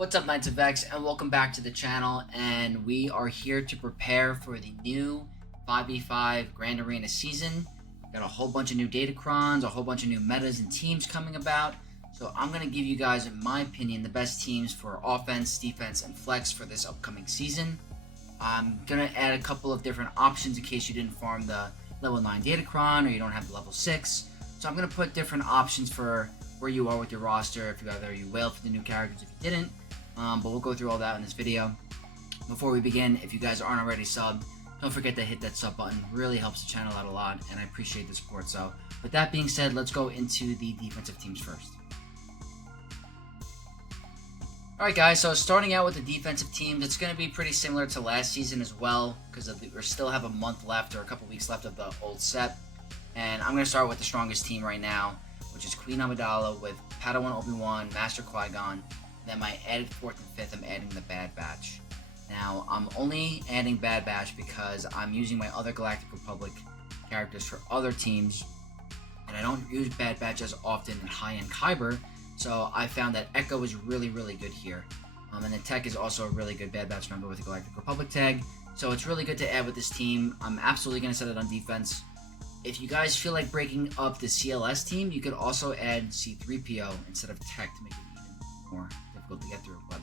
What's up, Knights of X, and welcome back to the channel. And we are here to prepare for the new 5v5 Grand Arena season. Got a whole bunch of new datacrons, a whole bunch of new metas and teams coming about. So I'm going to give you guys, in my opinion, the best teams for offense, defense, and flex for this upcoming season. I'm going to add a couple of different options in case you didn't farm the level 9 datacron or you don't have the level 6. So I'm going to put different options for where you are with your roster, if you wailed for the new characters, if you didn't. But we'll go through all that in this video. Before we begin, if you guys aren't already subbed, don't forget to hit that sub button. It really helps the channel out a lot, and I appreciate the support. So with that being said, let's go into the defensive teams first. Alright guys, so starting out with the defensive teams, it's going to be pretty similar to last season as well, because we still have a month left or a couple weeks left of the old set. And I'm going to start with the strongest team right now, which is Queen Amidala with Padawan Obi-Wan, Master Qui-Gon. Then my added 4th and 5th, I'm adding the Bad Batch. Now, I'm only adding Bad Batch because I'm using my other Galactic Republic characters for other teams, and I don't use Bad Batch as often in high-end Kyber, so I found that Echo is really good here. And then Tech is also a really good Bad Batch member with the Galactic Republic tag, so it's really good to add with this team. I'm absolutely going to set it on defense. If you guys feel like breaking up the CLS team, you could also add C3PO instead of Tech to make it even more difficult to get through. But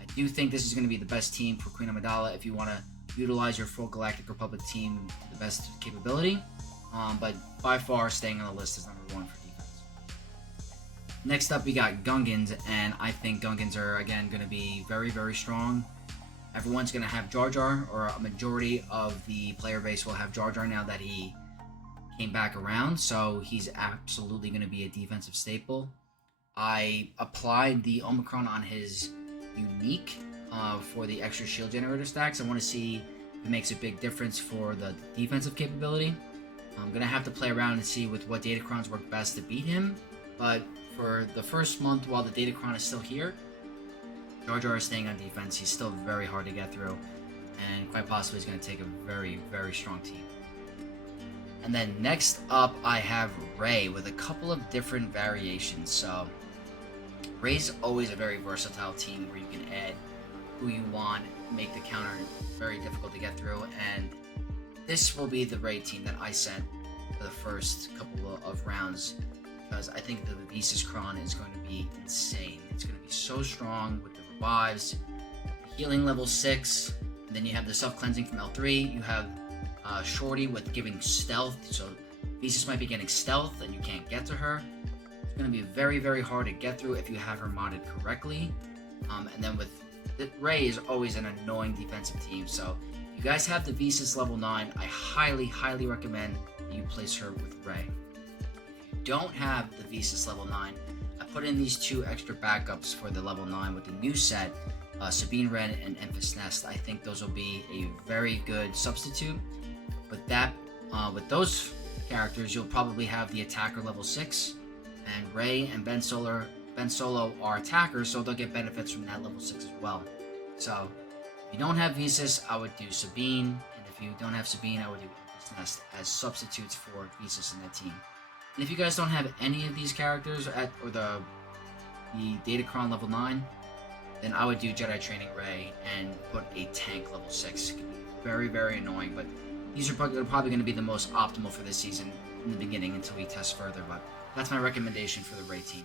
I do think this is going to be the best team for Queen Amidala if you want to utilize your full Galactic Republic team to the best capability. But by far, staying on the list is number 1 for defense. Next up, we got Gungans, and I think Gungans are, again, going to be very strong. Everyone's going to have Jar Jar, or a majority of the player base will have Jar Jar now that he came back around, so he's absolutely going to be a defensive staple. I applied the Omicron on his unique for the extra shield generator stacks. I want to see if it makes a big difference for the defensive capability. I'm going to have to play around and see with what datacrons work best to beat him, but for the first month while the datacron is still here, Jar Jar is staying on defense. He's still very hard to get through, and quite possibly he's going to take a very strong team. And then next up, I have Rey with a couple of different variations. So Rey's always a very versatile team where you can add who you want, make the counter very difficult to get through, and this will be the Rey team that I sent for the first couple of rounds, because I think the Visas Kron is going to be insane. It's going to be so strong with the revives, the healing level 6, and then you have the self-cleansing from L3, you have Shorty with giving stealth, so Visas might be getting stealth and you can't get to her. It's going to be very hard to get through if you have her modded correctly. And then with Rey is always an annoying defensive team, so if you guys have the Visas level 9, I highly recommend that you place her with Rey. If you don't have the Visas level 9, I put in these 2 extra backups for the level 9 with the new set, Sabine Wren and Emphas Nest. I think those will be a very good substitute. With that, with those characters, you'll probably have the attacker level 6, and Rey and Ben Solo are attackers, so they'll get benefits from that level 6 as well. So, if you don't have Visas, I would do Sabine, and if you don't have Sabine, I would do Emphas Nest as substitutes for Visas in that team. And if you guys don't have any of these characters or the Datacron level 9, then I would do Jedi Training Rey and put a tank level 6. It can be very annoying, but these are probably going to be the most optimal for this season in the beginning until we test further, but that's my recommendation for the Rey team.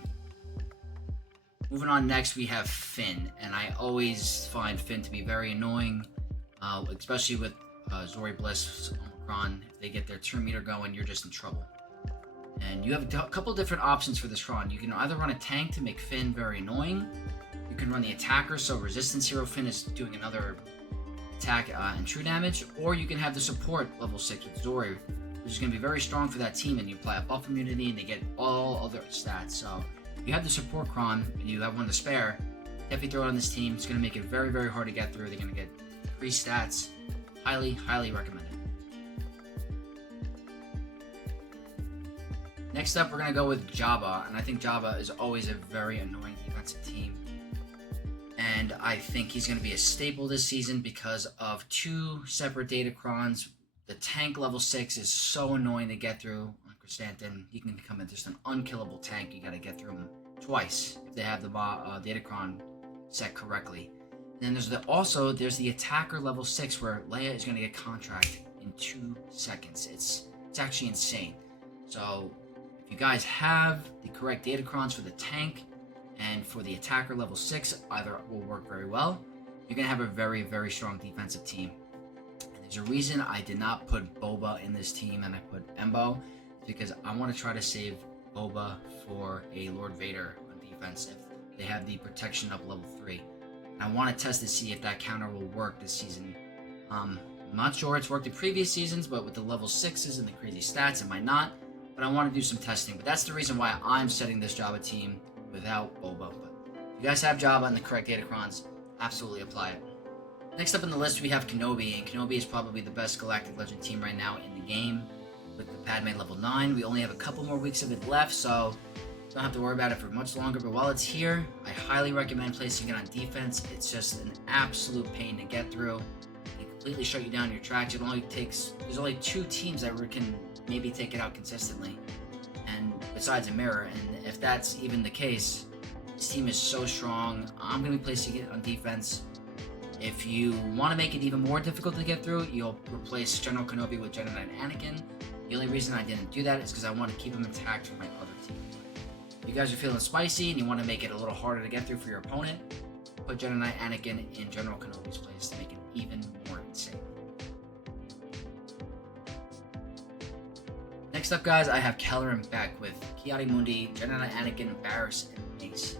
Moving on, next we have Finn, and I always find Finn to be very annoying, especially with Zori Bliss, Omicron. If they get their turn meter going, you're just in trouble. And you have a couple different options for this run. You can either run a tank to make Finn very annoying, you can run the attacker, so resistance hero Finn is doing another attack and true damage, or you can have the support level 6 with Zori, which is going to be very strong for that team, and you apply a buff immunity and they get all other stats. So if you have the support Kron and you have one to spare, definitely throw it on this team. It's going to make it very hard to get through. They're going to get increased stats. Highly recommend it. Next up, we're going to go with Jabba, and I think Jabba is always a very annoying defensive team. And I think he's going to be a staple this season because of 2 separate datacrons. The tank level 6 is so annoying to get through on Chrysanthemum. He can become just an unkillable tank. You got to get through him twice if they have the datacron set correctly. And then there's the attacker level 6 where Leia is going to get contract in 2 seconds. It's actually insane. So if you guys have the correct datacrons for the tank and for the attacker level 6, either will work very well. You're going to have a very, very strong defensive team. And there's a reason I did not put Boba in this team and I put Embo. It's because I want to try to save Boba for a Lord Vader on defense if they have the protection up level 3. And I want to test to see if that counter will work this season. I'm not sure it's worked in previous seasons, but with the level 6s and the crazy stats, it might not. But I want to do some testing. But that's the reason why I'm setting this Jabba team without Boba. But if you guys have Jabba and the correct datacrons, absolutely apply it. Next up on the list, we have Kenobi. And Kenobi is probably the best Galactic Legend team right now in the game. With the Padme level 9, we only have a couple more weeks of it left, so don't have to worry about it for much longer. But while it's here, I highly recommend placing it on defense. It's just an absolute pain to get through. It completely shut you down your tracks. There's only 2 teams that can maybe take it out consistently, and besides a mirror. And if that's even the case, this team is so strong. I'm going to be placing it on defense. If you want to make it even more difficult to get through, you'll replace General Kenobi with Jedi Knight Anakin. The only reason I didn't do that is because I want to keep him intact for my other team. If you guys are feeling spicy and you want to make it a little harder to get through for your opponent, put Jedi Knight Anakin in General Kenobi's place to make it even more insane. Next up, guys, I have Kelleran Beck with Ki-Adi-Mundi, Jedi Knight Anakin, Barriss, and Mace.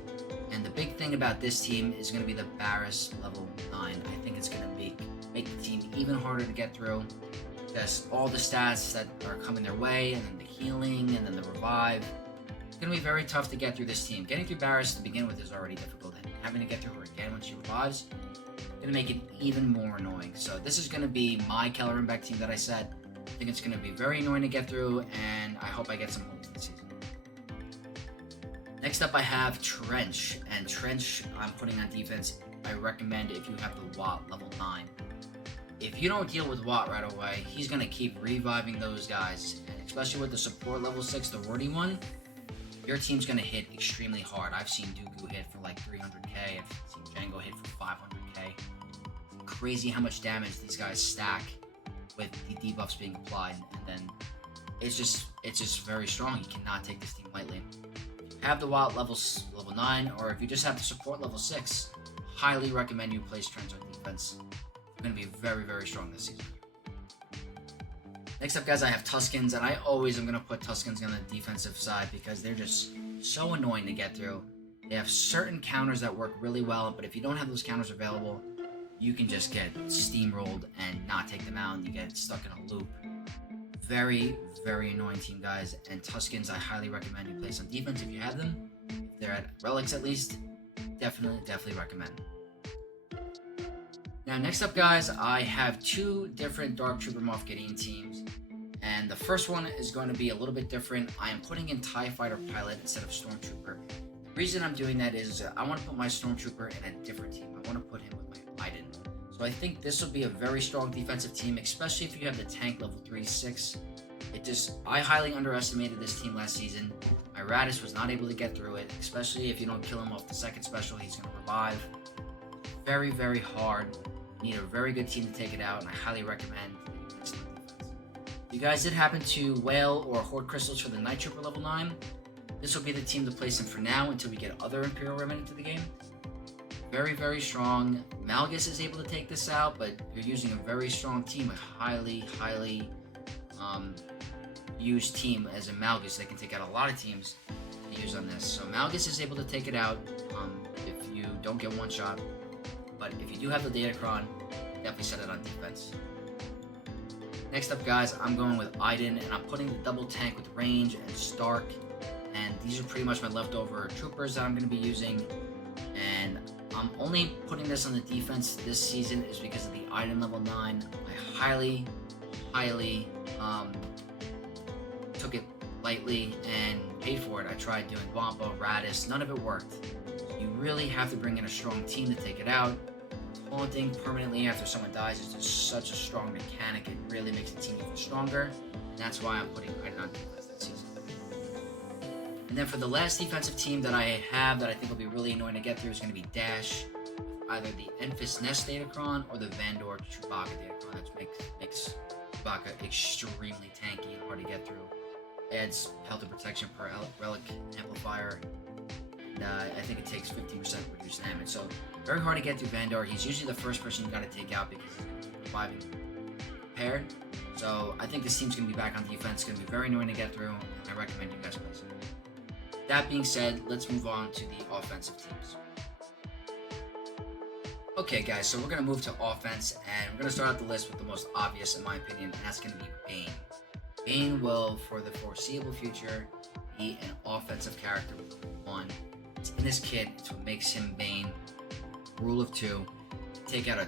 And the big thing about this team is going to be the Barriss level 9. I think it's going to make the team even harder to get through. Just all the stats that are coming their way, and then the healing, and then the revive. It's going to be very tough to get through this team. Getting through Barriss to begin with is already difficult, and having to get through her again when she revives is going to make it even more annoying. So this is going to be my Kelleran Beck team that I said. I think it's going to be very annoying to get through, and I hope I get some wins this season. Next up, I have Trench, and Trench I'm putting on defense. I recommend if you have the Watt level 9. If you don't deal with Watt right away, he's going to keep reviving those guys, and especially with the support level 6, the wordy one, your team's going to hit extremely hard. I've seen Dooku hit for like 300k, I've seen Jango hit for 500k. It's crazy how much damage these guys stack with the debuffs being applied, and then it's just very strong. You cannot take this team lightly. If you have the Watt level 9, or if you just have the support level 6, highly recommend you place Trench on defense. Going to be very, very strong this season. Next up, guys, I have Tuskens, and I always am going to put Tuskens on the defensive side because they're just so annoying to get through. They have certain counters that work really well, but if you don't have those counters available, you can just get steamrolled and not take them out, and you get stuck in a loop. Very, very annoying team, guys, and Tuskens I highly recommend you place on defense if you have them. If they're at relics at least, definitely recommend. Now, next up, guys, I have 2 different Dark Trooper Moff Gideon teams, and the first one is going to be a little bit different. I am putting in TIE Fighter Pilot instead of Stormtrooper. The reason I'm doing that is I want to put my Stormtrooper in a different team. I want to put him with my Iden. So I think this will be a very strong defensive team, especially if you have the tank level 3-6. I highly underestimated this team last season. My Radis was not able to get through it, especially if you don't kill him off the second special, he's going to revive. Very, very hard. Need a very good team to take it out, and I highly recommend this defense. If you guys did happen to whale or hoard crystals for the Night Trooper level 9, this will be the team to place in for now until we get other Imperial Remnant into the game. Very, very strong. Malgus is able to take this out, but you're using a very strong team, a highly used team as a Malgus that can take out a lot of teams to use on this. So Malgus is able to take it out if you don't get one shot. But if you do have the Datacron, definitely set it on defense. Next up, guys, I'm going with Iden, and I'm putting the double tank with range and Stark. And these are pretty much my leftover troopers that I'm going to be using. And I'm only putting this on the defense this season is because of the Iden level 9. I highly took it lightly and paid for it. I tried doing Wampa, Radis, none of it worked. You really have to bring in a strong team to take it out. Taunting permanently after someone dies is just such a strong mechanic. It really makes the team even stronger. And that's why I'm putting Iden on defense this season. And then for the last defensive team that I have that I think will be really annoying to get through is going to be Dash. either the Enfys Nest Datacron or the Vandor Chewbacca Datacron. That makes Chewbacca extremely tanky and hard to get through. Adds health and protection per relic amplifier. And I think it takes 15% reduced damage. So very hard to get through Vandor. He's usually the first person you got to take out because he's reviving prepared. So I think this team's going to be back on defense. It's going to be very annoying to get through, and I recommend you guys place it. That being said, let's move on to the offensive teams. Okay guys, so we're going to move to offense, and we're going to start out the list with the most obvious in my opinion, and that's going to be Bane. Bane will, for the foreseeable future, be an offensive character with one. It's in his kit, it's what makes him Bane. Rule of two, take out a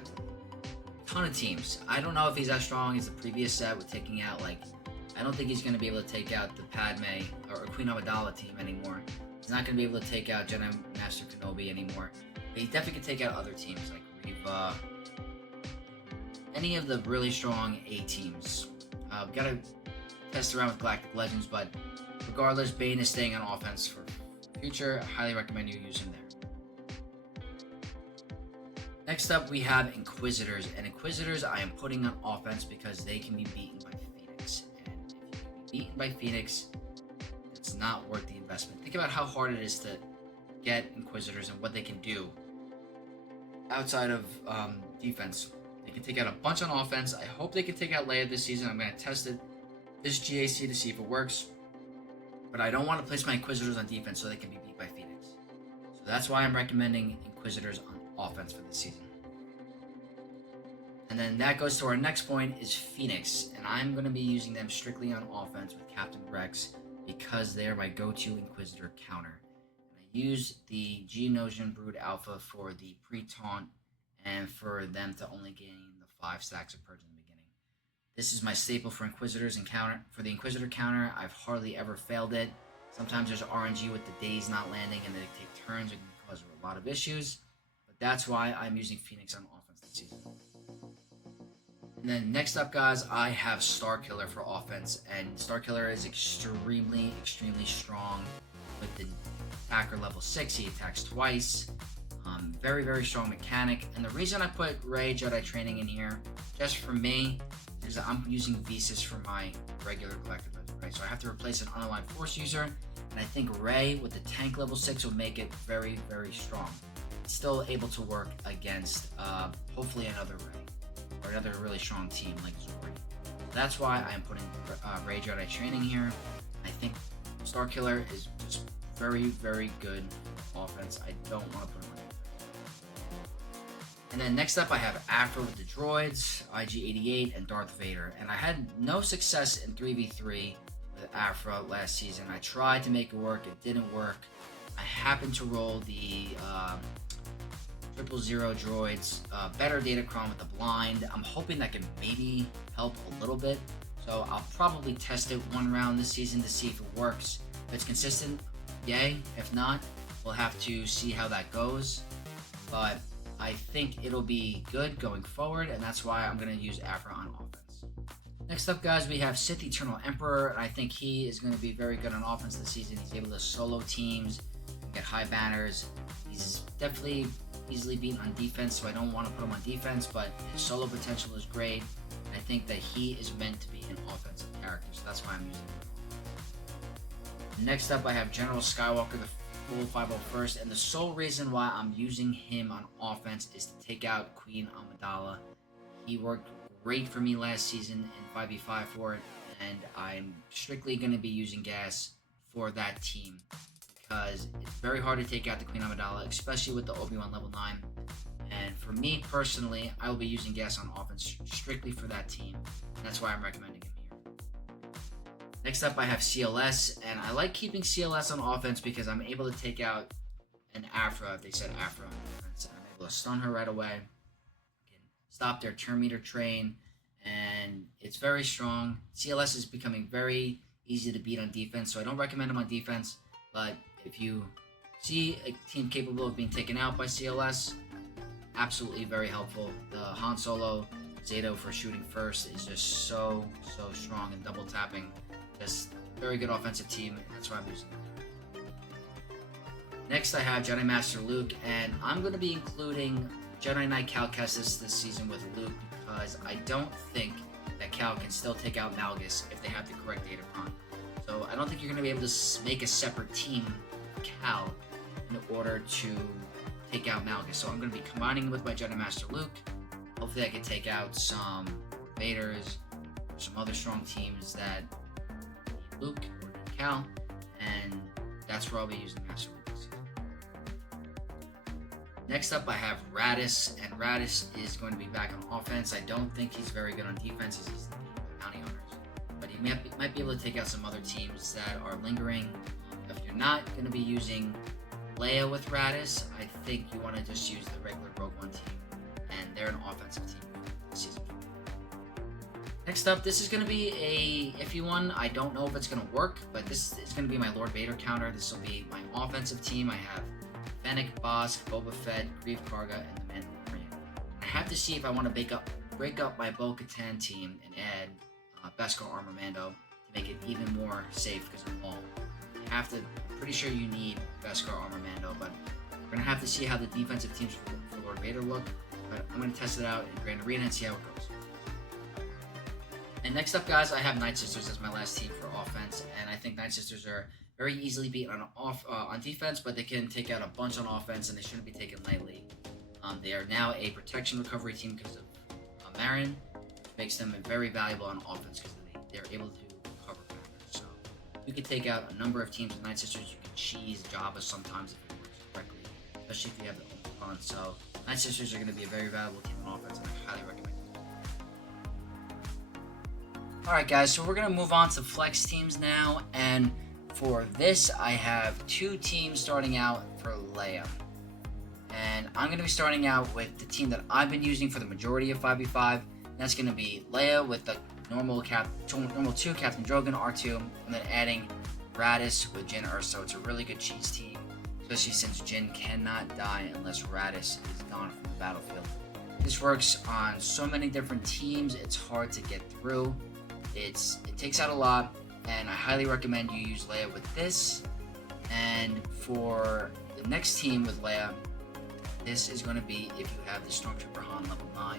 ton of teams. I don't know if he's as strong as the previous set with taking out, like, I don't think he's going to be able to take out the Padme or Queen Amidala team anymore. He's not going to be able to take out Jedi Master Kenobi anymore. But he definitely can take out other teams like Reva, any of the really strong A teams. Got to test around with Galactic Legends, but regardless, Bane is staying on offense for future. I highly recommend you use him there. Next up, we have Inquisitors, and Inquisitors I am putting on offense because they can be beaten by Phoenix. And if you can be beaten by Phoenix, it's not worth the investment. Think about how hard it is to get Inquisitors and what they can do outside of defense. They can take out a bunch on offense. I hope they can take out Leia this season. I'm going to test it this GAC to see if it works. But I don't want to place my Inquisitors on defense so they can be beat by Phoenix. So that's why I'm recommending Inquisitors on offense for this season. And then that goes to our next point is Phoenix. And I'm going to be using them strictly on offense with Captain Rex because they are my go-to Inquisitor counter. Use the Geonosian Brood Alpha for the pre-taunt and for them to only gain the 5 stacks of purge in the beginning. This is my staple for Inquisitors and counter. For the Inquisitor counter, I've hardly ever failed it. Sometimes there's RNG with the days not landing and they take turns. It can cause a lot of issues. But that's why I'm using Phoenix on offense this season. And then next up, guys, I have Starkiller for offense. And Starkiller is extremely, extremely strong with the attacker level 6, he attacks twice. Very, very strong mechanic. And the reason I put Rey Jedi Training in here, just for me, is that I'm using Visas for my regular Galactic Legend, right? So I have to replace an unaligned Force user, and I think Rey with the tank level 6 will make it very, very strong. It's still able to work against, hopefully, another Rey, or another really strong team like Zori. That's why I'm putting Rey Jedi Training here. I think Starkiller is just very, very good offense. I don't want to put him on defense. And then next up, I have Afro with the droids, IG-88, and Darth Vader. And I had no success in 3v3 with Afro last season. I tried to make it work. It didn't work. I happened to roll the 000 droids, better Datacron with the blind. I'm hoping that can maybe help a little bit. So I'll probably test it one round this season to see if it works. If it's consistent, yay. If not, we'll have to see how that goes. But I think it'll be good going forward, and that's why I'm going to use Afro on offense. Next up, guys, we have Sith Eternal Emperor, and I think he is going to be very good on offense this season. He's able to solo teams, get high banners. He's definitely easily beaten on defense, so I don't want to put him on defense, but his solo potential is great. I think that he is meant to be an offensive character, so that's why I'm using him. Next up, I have General Skywalker, the full 501st, and the sole reason why I'm using him on offense is to take out Queen Amidala. He worked great for me last season in 5v5 for it, and I'm strictly going to be using gas for that team because it's very hard to take out the Queen Amidala, especially with the Obi-Wan level 9. And for me personally, I will be using gas on offense strictly for that team, and that's why I'm recommending him here. Next up, I have CLS, and I like keeping CLS on offense because I'm able to take out an Afra, if they said Afra on defense, and I'm able to stun her right away, can stop their turn meter train, and it's very strong. CLS is becoming very easy to beat on defense, so I don't recommend him on defense, but if you see a team capable of being taken out by CLS, absolutely very helpful. The Han Solo Zato for shooting first is just so strong and double tapping. Just very good offensive team, and that's why I'm using it. Next, I have Jedi Master Luke, and I'm going to be including Jedi Knight Cal Kestis this season with Luke because I don't think that Cal can still take out Malgus if they have the correct Datacron. So I don't think you're going to be able to make a separate team for Cal in order to take out Malgus. So I'm going to be combining with my Jedi Master Luke. Hopefully I can take out some Vaders, or some other strong teams that need Luke or need Cal, and that's where I'll be using Master Luke this season. Next up I have Radis, and Radis is going to be back on offense. I don't think he's very good on defense. He's the bounty hunters, but he might be able to take out some other teams that are lingering. If you're not going to be using Leia with Radis, I think you want to just use the regular Rogue One team, and they're an offensive team this season. Next up, this is going to be a iffy one. I don't know if it's going to work, but this is going to be my Lord Vader counter. This will be my offensive team. I have Fennec, Bosk, Boba Fett, Grief Karga, and the Mandalorian. I have to see if I want to break up my Bo-Katan team and add Beskar Armor Mando to make it even more safe because of Maul. I'm pretty sure you need Beskar Armor Mando, but we're going to have to see how the defensive teams for Lord Vader look. But I'm going to test it out in Grand Arena and see how it goes. And next up, guys, I have Night Sisters as my last team for offense, and I think Night Sisters are very easily beaten on defense, but they can take out a bunch on offense, and they shouldn't be taken lightly. They are now a protection recovery team because of Marin, which makes them very valuable on offense because they're able to recover faster. So you can take out a number of teams with Night Sisters. You can cheese Jabba sometimes if it works correctly, especially if you have the Omicron. So Night Sisters are going to be a very valuable team on offense, and I highly recommend it. Alright guys, so we're going to move on to flex teams now, and for this I have two teams starting out for Leia. And I'm going to be starting out with the team that I've been using for the majority of 5v5. That's going to be Leia with the normal 2 Captain Drogon, R2, and then adding Radis with Jyn Erso. It's a really good cheese team, especially since Jyn cannot die unless Radis is gone from the battlefield. This works on so many different teams, it's hard to get through. It takes out a lot, and I highly recommend you use Leia with this. And for the next team with Leia, this is going to be if you have the Stormtrooper Han level 9.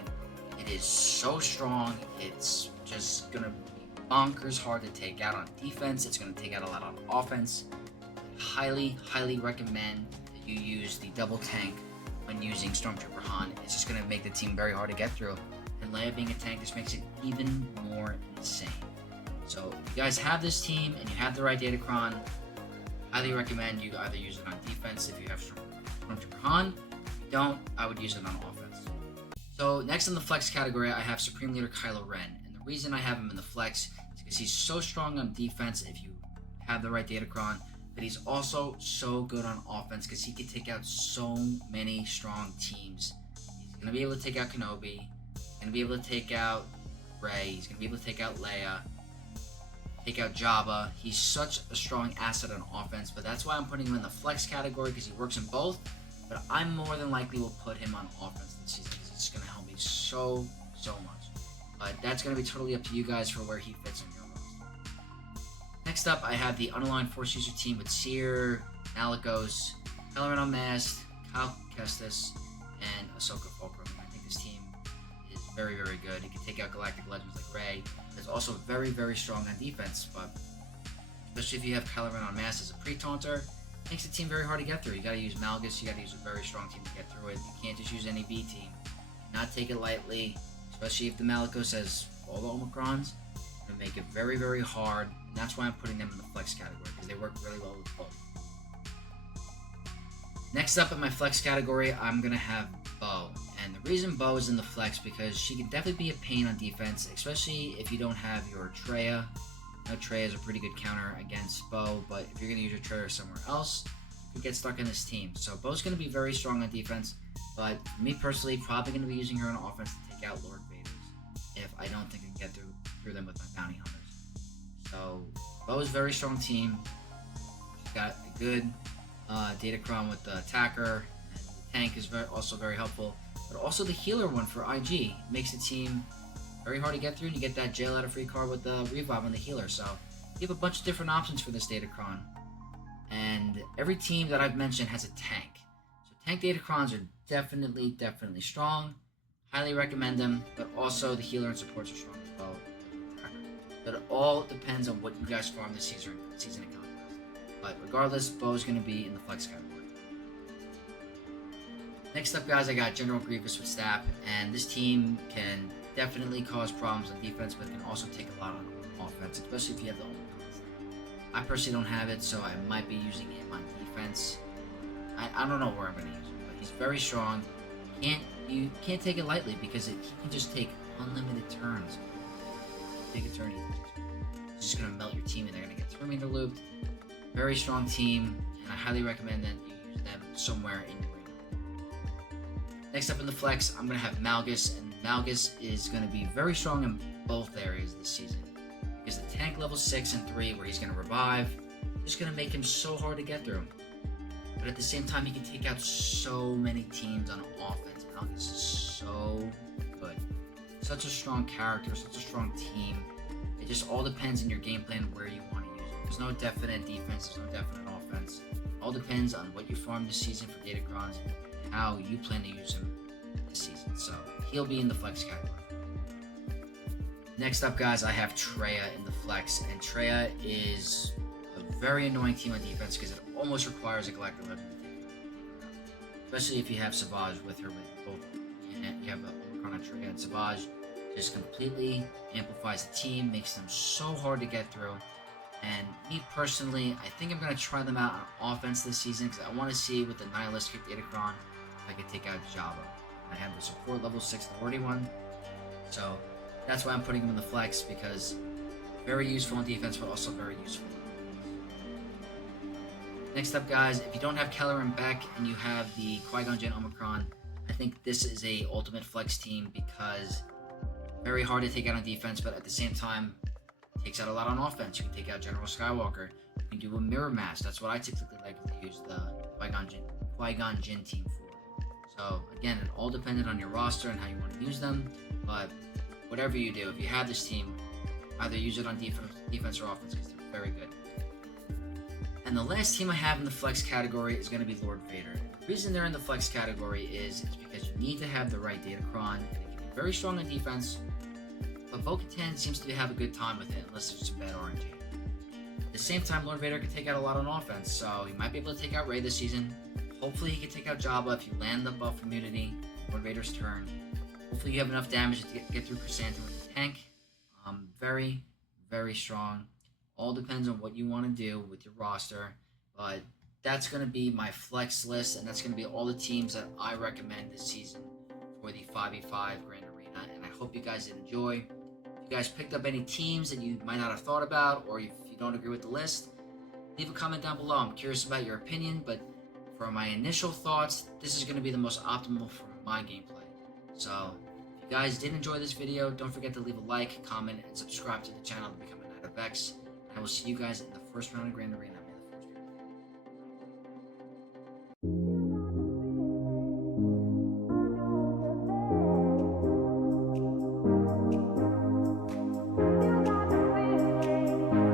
It is so strong, it's just going to be bonkers hard to take out on defense. It's going to take out a lot on offense. I highly recommend that you use the double tank when using Stormtrooper Han. It's just going to make the team very hard to get through. And Leia being a tank, this makes it even more insane. So if you guys have this team and you have the right Datacron, highly recommend you either use it on defense if you have Stormtrooper Han. If you don't, I would use it on offense. So next in the flex category, I have Supreme Leader Kylo Ren. And the reason I have him in the flex is because he's so strong on defense if you have the right Datacron, but he's also so good on offense because he can take out so many strong teams. He's going to be able to take out Kenobi. He's going to be able to take out Rey. He's going to be able to take out Leia. Take out Jabba. He's such a strong asset on offense, but that's why I'm putting him in the flex category because he works in both. But I more than likely will put him on offense this season because it's going to help me so much. But that's going to be totally up to you guys for where he fits in your roster. Next up, I have the Unaligned Force User team with Seer, Malicos, Kylo Ren Unmasked, Cal Kestis, and Ahsoka Fulcrum. I think this team is very good. He can take out Galactic Legends like Rey. It's also very strong on defense, but especially if you have Kylo Ren Unmasked as a pre-taunter, it makes the team very hard to get through. You gotta use Malgus, you gotta use a very strong team to get through it. You can't just use any B team. Do not take it lightly, especially if the Malicos has all the Omicrons. It'll make it very hard, and that's why I'm putting them in the flex category, because they work really well with both. Next up in my flex category, I'm gonna have Bo. And the reason Bo is in the flex because she can definitely be a pain on defense, especially if you don't have your Traya. Now Traya is a pretty good counter against Bo, but if you're going to use your Traya somewhere else, you could get stuck in this team. So Bo's going to be very strong on defense, but me personally, probably going to be using her on offense to take out Lord Vaders if I don't think I can get through them with my bounty hunters. So Bo is a very strong team. She's got a good Datacron with the attacker, and the tank is also very helpful. But also the healer one for IG makes the team very hard to get through, and you get that jail out of free card with the revive on the healer. So you have a bunch of different options for this Datacron. And every team that I've mentioned has a tank. So tank Datacrons are definitely strong. Highly recommend them, but also the healer and supports are strong as well. But it all depends on what you guys farm this season and contest. But regardless, Bo is going to be in the flex category. Next up, guys, I got General Grievous with Staff, and this team can definitely cause problems on defense, but it can also take a lot on offense, especially if you have the Omicron. I personally don't have it, so I might be using him on defense. I don't know where I'm going to use him, but he's very strong. You can't take it lightly because he can just take unlimited turns. Take a turn, he's just going to melt your team, and they're going to get Terminator looped. Very strong team, and I highly recommend that you use them somewhere in your arena. Next up in the flex, I'm going to have Malgus, and Malgus is going to be very strong in both areas this season. Because the tank level 6 and 3, where he's going to revive, is going to make him so hard to get through. But at the same time, he can take out so many teams on offense. Malgus is so good. Such a strong character, such a strong team. It just all depends on your game plan where you want to use it. There's no definite defense, there's no definite offense. It all depends on what you farm this season for Datacrons and how you plan to use him this season. So he'll be in the flex category. Next up, guys, I have Treya in the flex, and Treya is a very annoying team on defense because it almost requires a Galactic Legend, especially if you have Savage with her with both. And you have Omicron on Treya, and Savage just completely amplifies the team, makes them so hard to get through. And me personally, I think I'm going to try them out on offense this season because I want to see with the Nihilistic Datacron if I can take out Jabba. I have the support level 6 authority one, so that's why I'm putting him in the flex, because very useful in defense, but also very useful. Next up, guys, if you don't have Keller and Beck and you have the Qui-Gon Jinn Omicron, I think this is a ultimate flex team because very hard to take out on defense, but at the same time, takes out a lot on offense. You can take out General Skywalker. You can do a mirror match. That's what I typically like to use the Qui-Gon Jinn team for. So again, it all depended on your roster and how you want to use them, but whatever you do, if you have this team, either use it on defense or offense because they're very good. And the last team I have in the flex category is going to be Lord Vader. The reason they're in the flex category is because you need to have the right Datacron, and it can be very strong on defense, but Bo-Katan seems to have a good time with it unless there's some bad RNG. At the same time, Lord Vader can take out a lot on offense, so he might be able to take out Rey this season. Hopefully he can take out Jabba if you land the buff immunity, Lord Vader's turn. Hopefully you have enough damage to get through Chrysanthemum with the tank. Very strong. All depends on what you want to do with your roster, but that's going to be my flex list, and that's going to be all the teams that I recommend this season for the 5v5 Grand Arena, and I hope you guys did enjoy. If you guys picked up any teams that you might not have thought about, or if you don't agree with the list, leave a comment down below. I'm curious about your opinion, but for my initial thoughts, this is going to be the most optimal for my gameplay. So, if you guys did enjoy this video, don't forget to leave a like, comment, and subscribe to the channel to become a Knight of X. I will see you guys in the first round of Grand Arena.